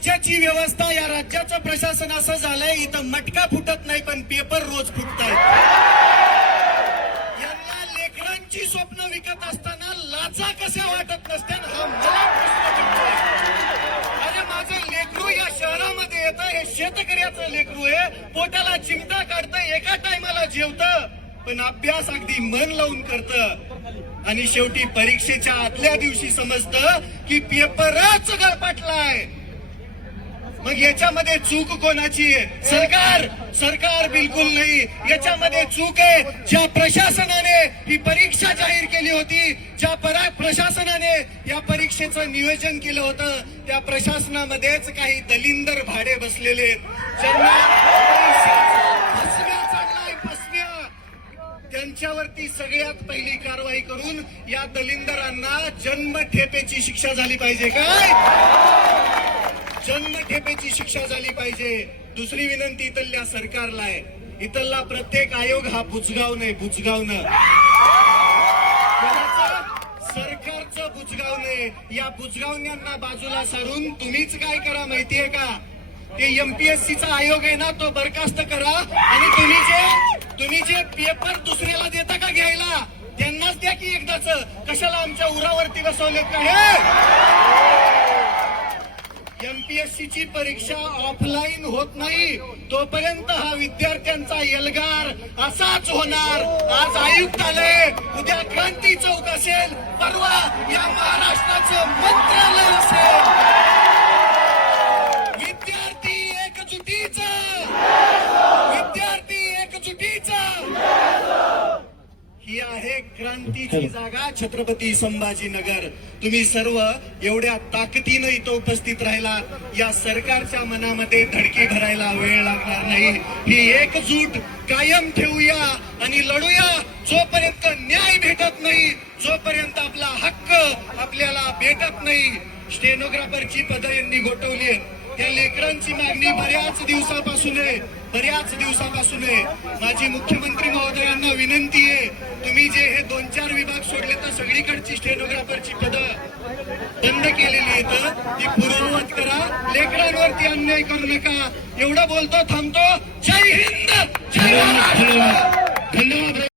राज्याची व्यवस्था, या राज्याचं प्रशासन असं झालंय, इथं मटका फुटत नाही पण पेपर रोज फुटतायत. यांना लेकरांची स्वप्न विकत असताना लाजा कशा वाटत नसत्या, हा मला प्रश्न पडतोय. अरे माझं लेकरू या शहरामध्ये येतं, हे शेतकऱ्याचं लेकरू आहे, पोटाला चिमटा काढतं, एका टायमाला जेवतं, पण अभ्यास अगदी मन लावून करतं, आणि शेवटी परीक्षेच्या आदल्या दिवशी समजतं की पेपरच गळपाटलाय. मग याच्यामध्ये चूक कोणाची आहे? सरकार बिलकुल नाही. याच्यामध्ये चूक आहे ज्या प्रशासनाने ही परीक्षा जाहीर केली होती, ज्या प्रशासनाने या परीक्षेचं नियोजन केलं होतं, त्या प्रशासनामध्येच काही दलिंदर भाडे बसलेले ज्यांना त्यांच्यावरती सगळ्यात पहिली कारवाई करून या दलिंदरांना जन्मठेपेची शिक्षा झाली पाहिजे. काय जन्मठेपेची शिक्षा झाली पाहिजे. दुसरी विनंती इथल्या सरकारला आहे, इथला प्रत्येक आयोग हा बुजगावणं, बुजगावणं सरकारचं बुजगावणं. या बुजगावण्यांना बाजूला सारून तुम्हीच काय करा माहितीये का? ते एमपीएससीचा आयोग आहे ना, तो बरखास्त करा, आणि तुम्ही जे पेपर दुसऱ्याला देता का घ्यायला, त्यांनाच द्या की एकदाच. कशाला आमच्या उरावरती बसवलेत का हे? एमपीएससीची परीक्षा ऑफलाईन होत नाही तोपर्यंत हा विद्यार्थ्यांचा एल्गार असाच होणार. आज आयुक्त आले, उद्या क्रांती चौक असेल, परवा या महाराष्ट्राचं मंत्रालय असेल. ही आहे क्रांतीची जागा, छत्रपती संभाजीनगर. तुम्ही सर्व एवढ्या ताकदीनं इथं उपस्थित राहिला, या सरकारच्या मनामध्ये धडकी भरायला वेळ लागणार नाही. ही एकजूट कायम ठेवूया आणि लढूया. जोपर्यंत न्याय भेटत नाही, जोपर्यंत आपला हक्क आपल्याला भेटत नाही. स्टेनोग्राफरची पदं यांनी गोठवली, त्या लेकरांची मागणी बऱ्याच दिवसापासून आहे. माझी मुख्यमंत्री महोदयांना विनंती आहे, तुम्ही जे हे 2-4 विभाग सोडले तर सगळीकडची स्टेनोग्राफरची पदं बंद केलेली आहेत, ती पूर्ववत करा. लेकरांवरती अन्याय करू नका. एवढं बोलतो, थांबतो. जय हिंद, जय महाराष्ट्र. धन्यवाद.